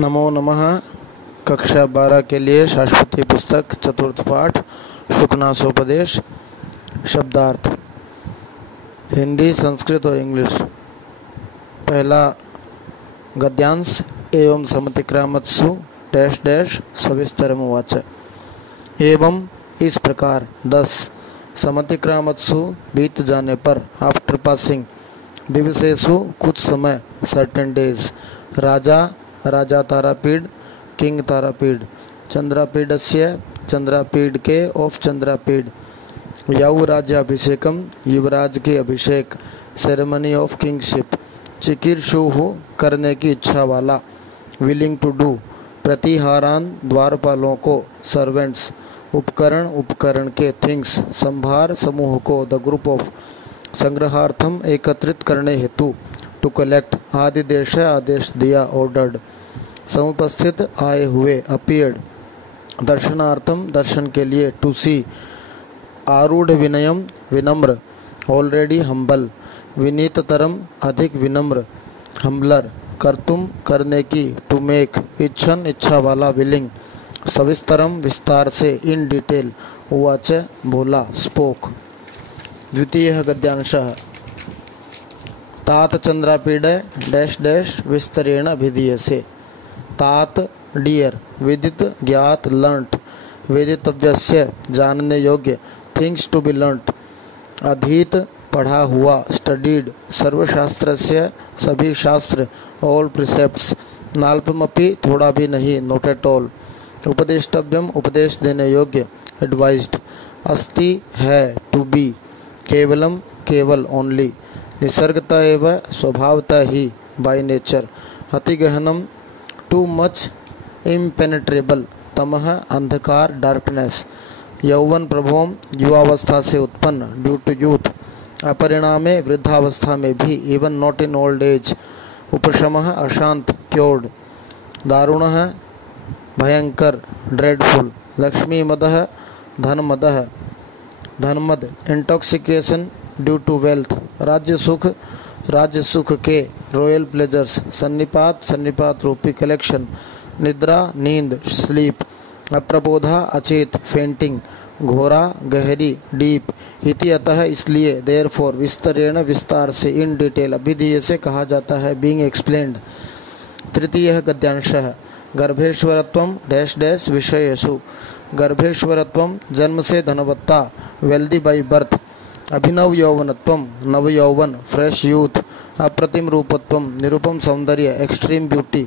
नमो नमः। कक्षा 12 के लिए शाश्वती पुस्तक चतुर्थ पाठ शुकनासोपदेश। शब्दार्थ हिंदी, संस्कृत और इंग्लिश। पहला गद्यांश एवं समतिक्रामत्सु डैश डैश सविस्तरमुवाच। एवं इस प्रकार 10 समतिक्रामत्सु बीत जाने पर, आफ्टर पासिंग, दिवसेषु कुछ समय, सर्टेन डेज, राजा तारापीड, किंग तारापीड, चंद्रापीडस्य चंद्रापीड के, ऑफ चंद्रापीड, यौराज्याभिषेकम युवराज के अभिषेक, सेरेमनी ऑफ किंगशिप, चिकीर्षुः करने की इच्छा वाला, विलिंग टू डू, प्रतिहारान द्वारपालों को, सर्वेंट्स, उपकरण के, थिंग्स, संभार समूह को, द ग्रुप ऑफ, संग्रहार्थम एकत्रित करने हेतु, टू कलेक्ट, आदिदेश आदेश दिया, ऑर्डर्ड, समुपस्थित आए हुए, अपीयर्ड, दर्शनार्थम दर्शन के लिए, टू सी, आरूढ़ विनयम विनम्र, ऑलरेडी हम्बल, विनीततरम अधिक विनम्र, हम्बलर, कर्तुम करने की, टू मेक, इच्छन इच्छा वाला, विलिंग, सविस्तरम विस्तार से, इन डिटेल, उवाच बोला, स्पोक। द्वितीय गद्यांशः तात चंद्रापीड डैश डैश विस्तरेण अभिधीयसे। तात डियर, विदित ज्ञात, लर्न्ट, वेदितव्यस्य जानने योग्य, थिंग्स टू बी लर्न्ट, अधीत पढ़ा हुआ, स्टडीड, सर्वशास्त्रस्य सभी शास्त्र, ऑल प्रिसेप्ट्स, नाल्पमपि थोड़ा भी नहीं, नॉट एट ऑल, उपदेष्टव्यम उपदेश देने योग्य, एडवाइज्ड, अस्ति है, टू बी, केवलम केवल, ओनली, निसर्गतः एव स्वभावतः ही, बाय नेचर, अति गहनम, टू मच, इम्पेनेट्रेबल, तमः अंधकार, डार्कनेस, यौवन प्रभोम युवावस्था से उत्पन्न, ड्यू टू यूथ, अपरिणामे वृद्धावस्था में भी, even not in old age, उपशमः अशांत, क्योर्ड, दारुणः भयंकर, ड्रेडफुल, लक्ष्मी मदः धनमद, इंटॉक्सिकेशन ड्यू टू वेल्थ, राज्य सुख के, रॉयल प्लेजर्स, सन्निपात रूपी कलेक्शन, निद्रा नींद, स्लीप, अप्रबोधा अचेत, फेंटिंग, घोरा गहरी, डीप, इति अतः इसलिए, देयरफॉर विस्तरेण विस्तार से, इन डिटेल अभिधीय से कहा जाता है, बीइंग एक्सप्लेन्ड। तृतीय गद्यांशः गर्भेश्वरत्वम डैश डैश विषयेषु। गर्भेश्वरत्वम जन्म से धनवत्ता, वेल्दी बाई बर्थ, अभिनव यौवनत्वम नव यौवन, फ्रेश यूथ, अप्रतिम रूपत्वम निरुपम सौंदर्य, एक्सट्रीम ब्यूटी,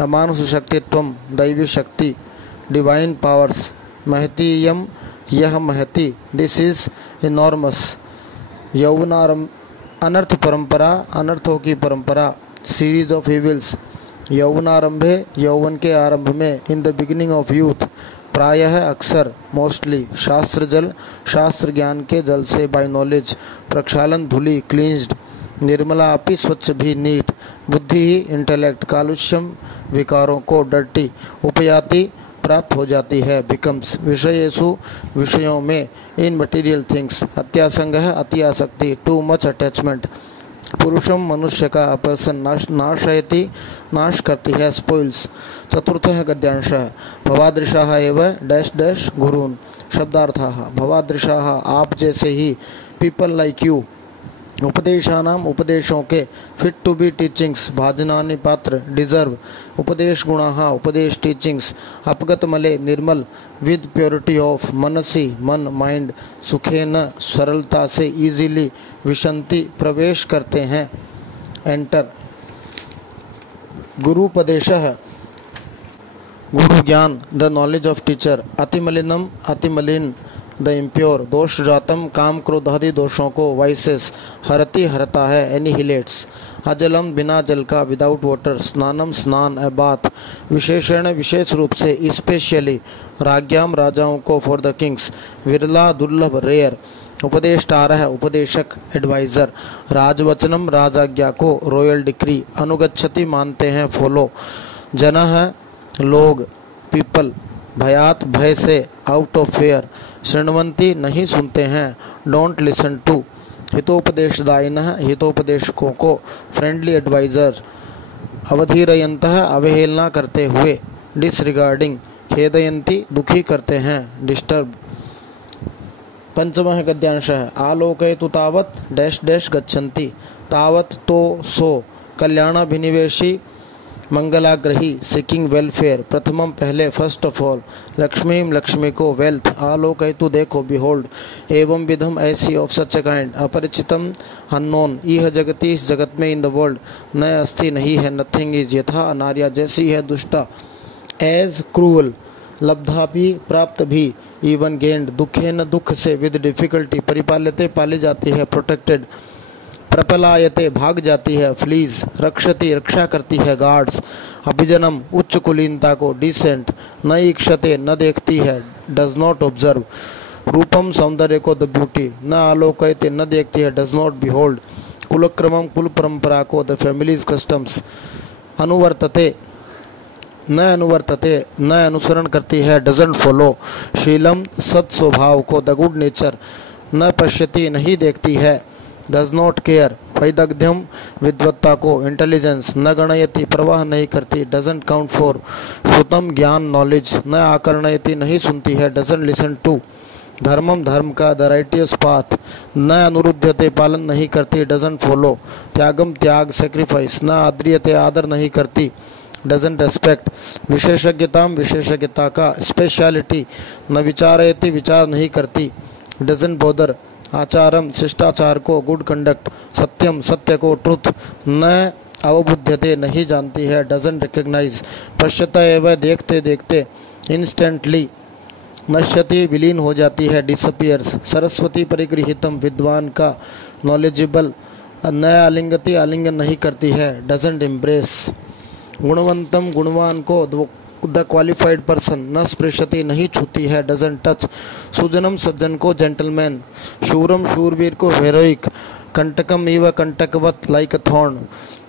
अमानुष शक्तित्वम दैवी शक्ति, डिवाइन पावर्स, महतीयम यह महती, दिस इज इनॉर्मस, यौवनारंभ अनर्थ परंपरा, अनर्थों की परंपरा, सीरीज ऑफ इविल्स, यौवनारंभे यौवन के आरंभ में, in the beginning of youth, प्रायः अक्सर, मोस्टली, शास्त्र जल शास्त्र ज्ञान के जल से, बाय नॉलेज, प्रक्षालन धुली, क्लींस्ड, निर्मला अपि स्वच्छ भी, नीट, बुद्धि ही, इंटेलेक्ट, कालुष्यम विकारों को, डर्टी, उपयाति प्राप्त हो जाती है, बिकम्स, विषयेषु विषयों में, इन मटीरियल थिंग्स, अत्यासंग है, अति आसक्ति, टू मच अटैचमेंट, पुरुषम मनुष्य का, पर्सन, नाशयति नाश करती है, स्पॉइल्स। चतुर्थः गद्यांशः भवादृशाः एव डैश डैश गुरून्। शब्दार्थः भवादृशाः आप जैसे ही, पीपल लाइक यू, उपदेशानाम उपदेशों के, फिट टू बी टीचिंग्स, भाजनानि पात्र, डिजर्व, उपदेश गुणाः उपदेश टीचिंग्स, अपगत मले निर्मल, विद प्योरिटी ऑफ, मनसी मन माइंड, सुखेन सरलता से, इजीली, विशंति प्रवेश करते हैं, एंटर। गुरुपदेशः गुरु ज्ञान, द नॉलेज ऑफ टीचर, अतिमलिनम अतिमलिन, द इम्प्योर, दोष जातम काम क्रोध आदि दोषों को, वाइसेस, हरती हरता है, एनिहिलेट्स, अजलम बिना जल का, विदाउट वाटर, स्नानम स्नान, ए बाथ, विशेषण विशेष रूप से, स्पेशली, राज्ञाम राजाओं को, फॉर द किंग्स, विरला दुर्लभ, रेयर, उपदेष्टारः उपदेशक, एडवाइजर, राजवचनम राजाज्ञा को, रॉयल डिक्री, अनुगच्छति मानते हैं, फॉलो, जनः लोग, पीपल, भयात भय से, आउट ऑफ फेयर, शृण्वन्ति नहीं सुनते हैं, डोंट लिसन टू, हितोपदेशदायिनः हितोपदेशकों को, फ्रेंडली एडवाइजर, अवधीरयन्तः अवहेलना करते हुए, डिसरिगार्डिंग खेदयन्ति दुखी करते हैं, डिस्टर्ब। पंचमः गद्यांशः आलोकयतु तावत् डैश डैश गच्छन्ति, तावत् तो सो कल्याणाभिनिवेशी मंगलाग्रही सीकिंग वेलफेयर, प्रथमम पहले फर्स्ट ऑफ ऑल, लक्ष्मीम लक्ष्मी को वेल्थ, आलोकयतु देखो बिहोल्ड, एवं विधम ऐसी ऑफ सच काइंड, अपरिचितम अननोन, इह जगति इस जगत में इन द वर्ल्ड, न अस्ति नहीं है, नथिंग इज, यथा अनार्या जैसी है दुष्टा, एज क्रूअल लब्धा भी प्राप्त भी, इवन गेंड दुखे न दुख से, विद डिफिकल्टी परिपाल्यते पाली जाती है, प्रोटेक्टेड प्रपलायते भाग जाती है, फ्लीज रक्षति रक्षा करती है, गार्ड्स अभिजनम उच्च कुलीनता को, डिसेंट न इक्षते न देखती है, डज नॉट ऑब्जर्व, रूपम सौंदर्य को, द ब्यूटी न आलोकयते न देखती है, डज नॉट बिहोल्ड, कुलक्रमम कुल परंपरा को, द फैमिलीज कस्टम्स, अनुवर्तते न अनुसरण करती है, डजंट फॉलो, शीलम सत् स्वभाव को, द गुड नेचर, न पश्यति नहीं देखती है, डज नॉट केयर, वैदग्ध्यम विद्वत्ता को, इंटेलिजेंस, न गणयति परवाह नहीं करती, डजंट काउंट फॉर, श्रुतम ज्ञान नॉलेज, न आकर्णयति नहीं सुनती है, डजंट लिसन टू, धर्मम धर्म का, द राइटियस पाथ, न अनुरुध्यते पालन नहीं करती, डजंट फॉलो, त्यागम त्याग सेक्रीफाइस, न आद्रियते आदर नहीं करती, डजंट रेस्पेक्ट, विशेषज्ञताम विशेषज्ञता का, स्पेशलिटी न विचारयति विचार नहीं करती, डजंट बॉदर, आचारम शिष्टाचार को, गुड कंडक्ट, सत्यम सत्य को, ट्रुथ न अवबुध्यते नहीं जानती है, डजंट रिकग्नाइज, पश्यता एवं देखते देखते, इंस्टेंटली नश्यति विलीन हो जाती है, डिसअपियर्स, सरस्वती परिगृहितम विद्वान का, नॉलेजेबल न आलिंगति आलिंगन नहीं करती है, डजंट एम्ब्रेस, गुणवंतम गुणवान को, द क्वालिफाइड पर्सन न स्पृशति नहीं छूती है, डजंट टच, सुजनम सज्जन को, जेंटलमैन, शूरम शूरवीर को, हेरोइक, कंटकम इव कंटकवत लाइक अ थॉर्न,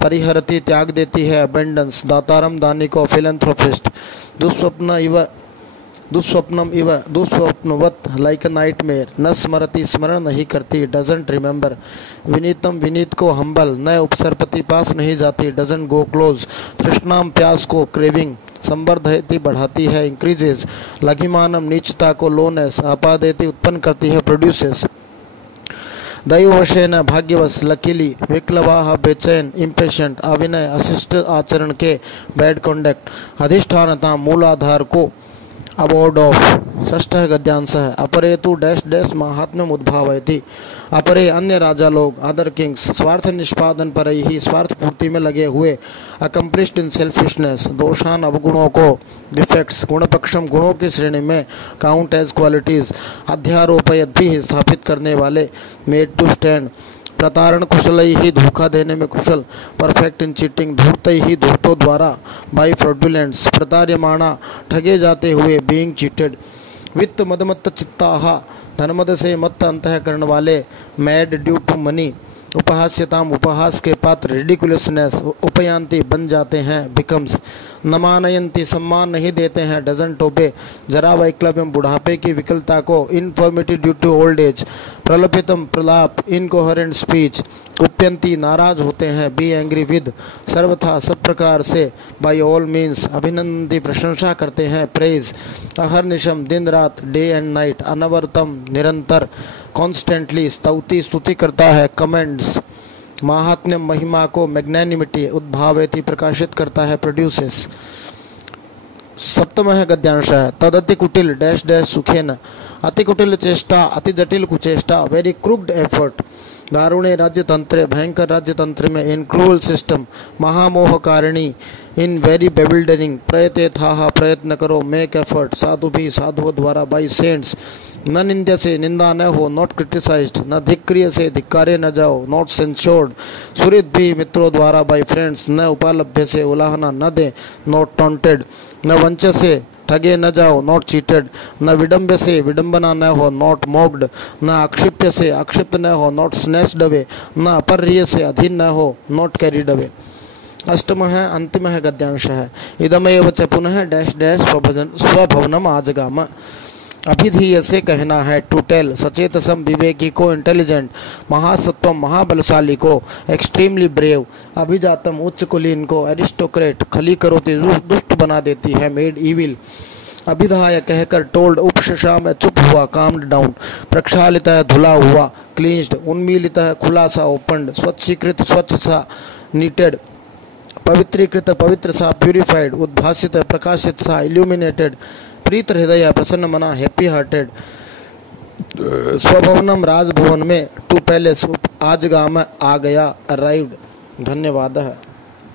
परिहरति त्याग देती है, अबेंडेंस, दातारम दानी को, फिलैंथ्रोपिस्ट, दुस्वप्नम इव दुस्वप्नवत लाइक अ नाइटमेयर, न स्मरति स्मरण नहीं करती, डजंट रिमेंबर, विनीतम विनीत को, हम्बल न उपसर्पति पास नहीं जाती, डजंट गो क्लोज, तृष्णाम प्यास को, क्रेविंग, संवर्धयति बढ़ाती है, इंक्रीजेस, लघिमानम नीचता को, लोनेस, आपादेति उत्पन्न करती है, प्रोड्यूसेस, दैववशेन भाग्यवश, लकीली, विक्लवाह बेचैन, इम्पेशेंट, अविनय अशिष्ट आचरण के, बैड कॉन्डक्ट, अधिष्ठानता मूलाधार को, अबोर्ड ऑफ। षष्ठः गद्यांशः अपरे तु डैश डैश माहात्म्यम उद्भावयति, अपरे अन्य राजा लोग, अदर किंग्स, स्वार्थ निष्पादन पर ही स्वार्थ पूर्ति में लगे हुए, अकम्प्लिश्ड इन सेल्फिशनेस, दोषान अवगुणों को, डिफेक्ट्स गुणपक्षम गुणों की श्रेणी में, काउंट एज क्वालिटीज, अध्यारोपयत भी स्थापित करने वाले, मेड टू स्टैंड, प्रतारण कुशल ही धोखा देने में कुशल, परफेक्ट इन चीटिंग धूर्त ही धूर्तों द्वारा, बाई फ्रॉडुलेंट्स प्रतार्यमाणा ठगे जाते हुए, बीइंग चीटेड, वित्त मदमत्त चित्ताहा धनमद से मत्त अंतःकरण वाले, मैड ड्यू टू मनी, उपहास्यताम उपहास के पात्र, रिडिकुलसनेस उपयांति बन जाते हैं, बिकम्स, नमानयंती सम्मान नहीं देते हैं, डजंट ओबे, जरा वैक्लव्यम बुढ़ापे की विकलता को, infirmity due to old age, प्रलपितम प्रलाप, इनकोहेरेंट स्पीच, कुप्यंती नाराज होते हैं, बी एंग्री विद, सर्वथा सब प्रकार से, बाय ऑल मीन्स अभिनंदी प्रशंसा करते हैं, प्रेज, अहर्निशम दिन रात, डे एंड नाइट, अनवरतम निरंतर, कॉन्स्टेंटली स्तुति स्तुति करता है, कमेंड्स, महात्म्य महिमा को, मैग्नेनिमिटी उद्भावयति प्रकाशित करता है, प्रोड्यूसेस। सप्तमः गद्यांशः तदति कुटिल डैश डैश सुखेन, अति कुटिल चेष्टा, अति जटिल कुचेष्टा, वेरी क्रूक्ड एफर्ट, दारुणे राज्यतंत्र, भयंकर राज्यतंत्र में, इन क्रूअल सिस्टम, महामोहकारिणी, इन वेरी बेबिल्डरिंग, प्रयतेथाः प्रयत्न करो, मेक एफर्ट, साधु भी साधुओं द्वारा, बाई सेंट्स, न निंद्य से निंदा न हो, नॉट क्रिटिसाइज्ड, न धिक्रिय से धिक्कारे न जाओ, नॉट सेंश्योर्ड, सुहृद भी मित्रों द्वारा, बाई फ्रेंड्स, न उपालभ्य से उलाहना न दे, नॉट टॉन्टेड, न वंच से ठगे न जाओ, नॉट चीटेड, न विडम्ब से विडम्बना न हो, नॉट मॉक्ड, न आक्षिप्य से आक्षिप्त न हो, नॉट स्नैच्ड अवे, न अपर्य से अधीन न हो, नॉट कैरिड अवे। अष्टमः अंतिमः गद्यांशः इदमेव च पुनः डैश डैश स्वभवनम आजगाम, अभिधीय से कहना है टू टेल, सचेतसम विवेकी को इंटेलिजेंट, महासत्वम महाबलशाली को एक्सट्रीमली ब्रेव, अभिजातम उच्च कुलीन को एरिस्टोक्रेट, खली करोति दुष्ट बना देती है मेड इविल, अभिधाय कहकर टोल्ड, उपशाम चुप हुआ काम्ड डाउन, प्रक्षालित धुला हुआ क्लींस्ड, उन्मीलित खुला सा ओपन्ड, स्वच्छीकृत स्वच्छ सा नीटेड, पवित्रीकृत पवित्र सा प्यूरिफाइड, उद्भासित प्रकाशित सा इल्यूमिनेटेड, प्रीत हृदय प्रसन्न मना हैप्पी हार्टेड, स्वभवनम राजभवन में टू पैलेस, आजगाम आ गया अराइव्ड। धन्यवाद है।